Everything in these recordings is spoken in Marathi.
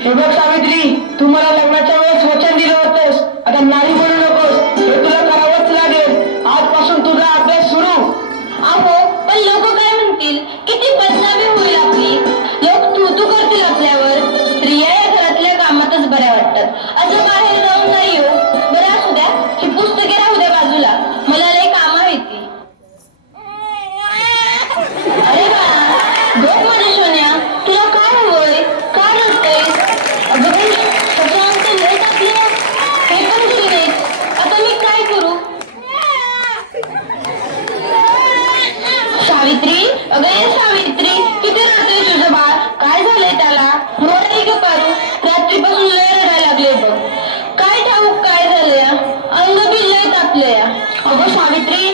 हे बघ सावित्री तुम्हाला लग्नाच्या सावित्री? अगं ये सावित्री किती रडतोय तुझं बाळ? काय झालंय त्याला? मोठा का करू रात्रीपासून लय रडायला लागले बघ. काय ठाऊक काय झालंय? अंग बी लय तापलंय. अगं सावित्री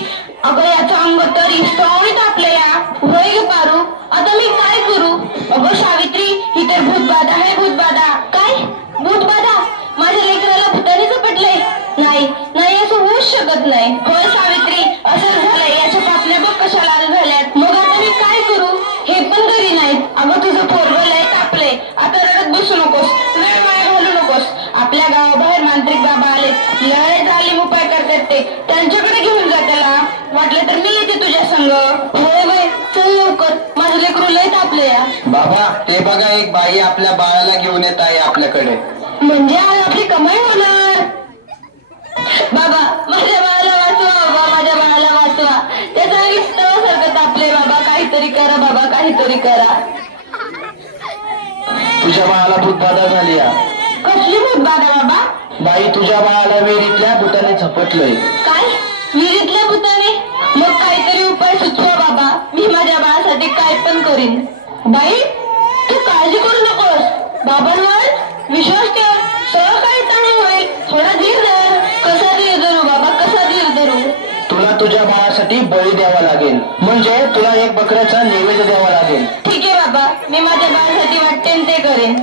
अगं याचं अंग तर इस्तवाने तापलंय होय ग पारू. आता मी काय करू? अगं सावित्री ही तर भूतबाधा आहे भूतबाधा. काय? भूतबाधा? माझ्या लेकराला भूताने झपटलंय नाही नाही असं होऊच शकत नाही. होय लय आता रडत बसू नकोस. वेळ वाया घालू नकोस. आपल्या गावाबाहेर मांत्रिक बाबा आले. लय झाली उपाय करतात ते. त्यांच्याकडे घेऊन जा त्याला. वाटलं तर मी येते तुझ्या संग. होय होय. चल लवकर. माझं लेकरू लय तापलंय या बाबा ते बघा एक बाई आपल्या बाळाला घेऊन येत आहे आपल्याकडे. म्हणजे आज आपली कमाई होणार. बाबा माझ्या बाळाला वाचवा बाबा माझ्या बाळाला वाचवा. त्याचा सारखं तापले बाबा. काहीतरी करा बाबा. काहीतरी करा. तुझ्या बाळाला भूतबाधा झाली आहे. कसली भूत बाधा बाबा? बाई तुझ्या बाळाला विहिरीतल्या भूताने झपटलंय. काय? विहिरीतल्या भूताने मग काहीतरी उपाय सुचवा बाबा. मी माझ्या बाळासाठी काय पण करीन. बाई तू काळजी करू नकोस. बाबांवर विश्वास ठेव. सगळं काही चांगलं होईल. थोडा धीर धर. कसा धीर धरू बाबा? कसा धीर धरू? तुला तुझ्या बाळासाठी बळी द्यावा लागेल. म्हणजे तुला एक बकऱ्याचा नैवेद्य द्यावा लागेल. मी माझ्या बाळासाठी वाटते ते करेन.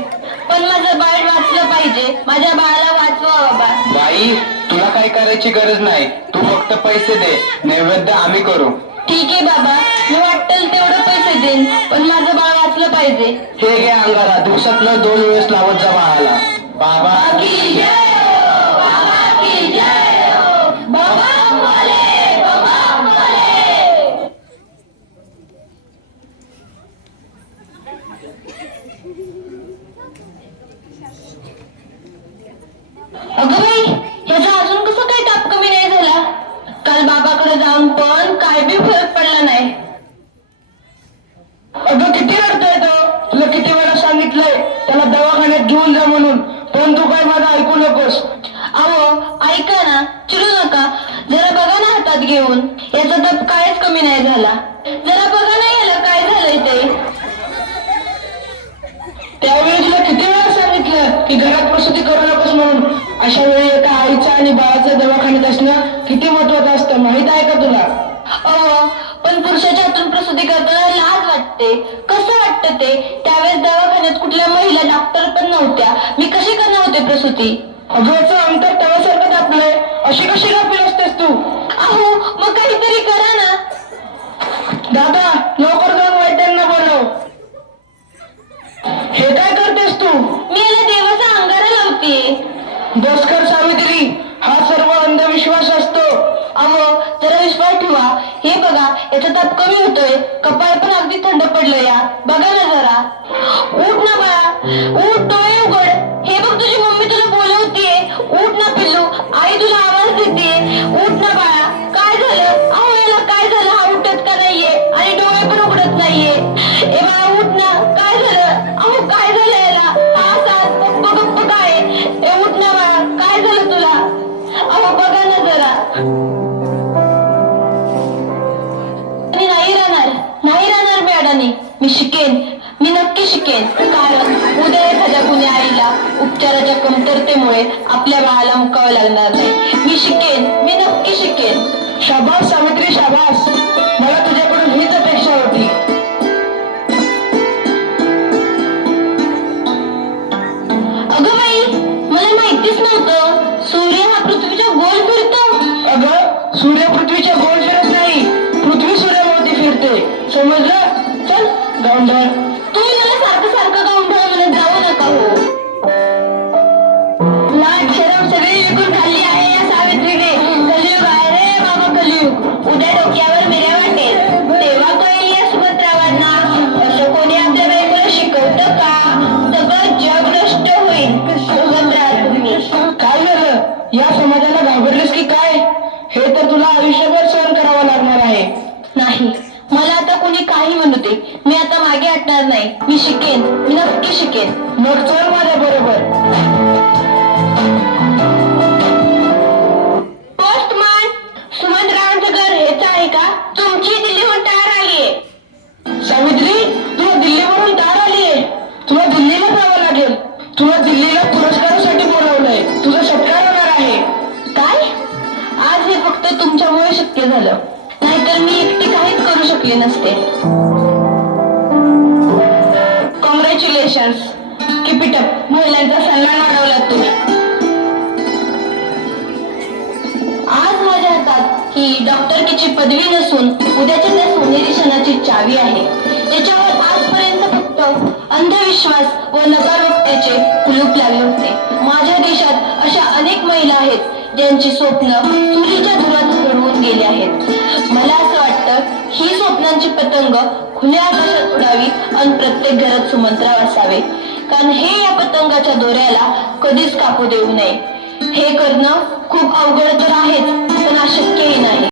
पण माझं बाळ वाचलं पाहिजे. माझ्या बाळाला वाचवा बाबा. बाई तुला काय करायची गरज नाही. तू फक्त पैसे दे. नैवेद्य आम्ही करू. ठीक आहे बाबा. मी वाटेल तेवढं पैसे देईन. पण माझं बाळ वाचलं पाहिजे. हे घे अंगारा. दिवसातलं दोन वेळेस लावत जा बाळाला. बाबा की जय हो, बाबा की जय हो. बाबा बोले, बाबा बोले. अगं बाई ह्याचा अजून कसं काही ताप कमी नाही झाला? काल बाबाकडे जाऊन पण काय बी फरक पडला नाही. अगं किती रडतोय तो. तुला किती वेळा सांगितलंय त्याला दवाखान्यात घेऊन जा म्हणून. पण तू काय माझं ऐकू नकोस. अहो ऐका ना चिडू नका. जरा बघा ना हातात घेऊन. याचा ताप कायच कमी नाही झाला. जरा बघा ना याला काय झालंय ते. त्यावेळी तुला किती वेळा सांगितलं की घरात प्रसूती करू नकोस म्हणून अशा वेळी एका आईचं आणि बाळाचं दवाखान्यात असणं किती महत्वाचं असतं? माहीत आहे का तुला? अहो पण पुरुषाच्या हातून प्रसूती करताना लाज वाटते. कसं वाटतं ते? त्यावेळेस दवाखान्यात कुठल्या महिला डॉक्टर पण नव्हत्या. मी कशी करणार होते प्रसूती? अगं याचं अंतर तव्यासारखं दाखलंय अशी कशी गाफील असतेस तू? अहो मग काहीतरी करा ना. दादा लवकर जाऊन वैद्यांना बोलव. हे काय करतेस तू? मी याला देवाचा अंगारा लावते बसकर सावित्री हा सर्व अंधविश्वास असतो. अहो जरा विश्वास ठेवा. हे बघा याचा ताप कमी होतोय. कपाळ पण अगदी थंड पडलं या. बघा ना जरा. उठ ना बाळा. उठ डोळे उघड. हे बघ तुझे उपचाराच्या कमतरतेमुळे आपल्या बाळाला मुकावं लागणार नाही. मी शिकेन मी नक्की शिकेन. शाबास सावित्री शाबास. मला तुझ्याकडून हीच अपेक्षा होती. अगं बाई मला माहितीच नव्हतं. सूर्य हा पृथ्वीच्या गोल फिरतो. अगं सूर्य पृथ्वीच्या गोल फिरत नाही. पृथ्वी सूर्याभोवती फिरते. समजलं? चल गावंढळ तू मला सारखं सारखं उद्या डोक्यावर असं कोणी शिकवतं का? सगळं होईल. काय झालं? या समाजाला की काय? हे तर आयुष्यभर सहन करावं लागणार आहे. नाही. मला आता कोणी काही म्हणू दे. मी आता मागे हटणार नाही. मी शिकेन. मी नक्की शिकेन. मग झालं. नाहीतर मी एकटी काहीच करू शकले नसते. कॉंग्रॅच्युलेशन्स किपिटअप महिलांचा सन्मान वाढवला तुम्ही आज माझ्या हातात ही डॉक्टरकीची पदवी नसून उद्याच्या त्या सोनेरी क्षणाची चावी आहे. त्याच्यावर आजपर्यंत अंधविश्वास व नकारात्मकतेचे कुलूप लागले होते. माझ्या देशात अशा अनेक महिला आहेत ज्यांची स्वप्न चुलीच्या धुरात घडवून गेली आहेत. मला असं वाटतं ही स्वप्नांची पतंग खुल्या आकाशात उडावी आणि प्रत्येक घरात सुमंत्राव असावे. कारण हे या पतंगाच्या दोऱ्याला कधीच कापू देऊ नये. हे करणं खूप अवघड तर आहेच पण अशक्यही नाही.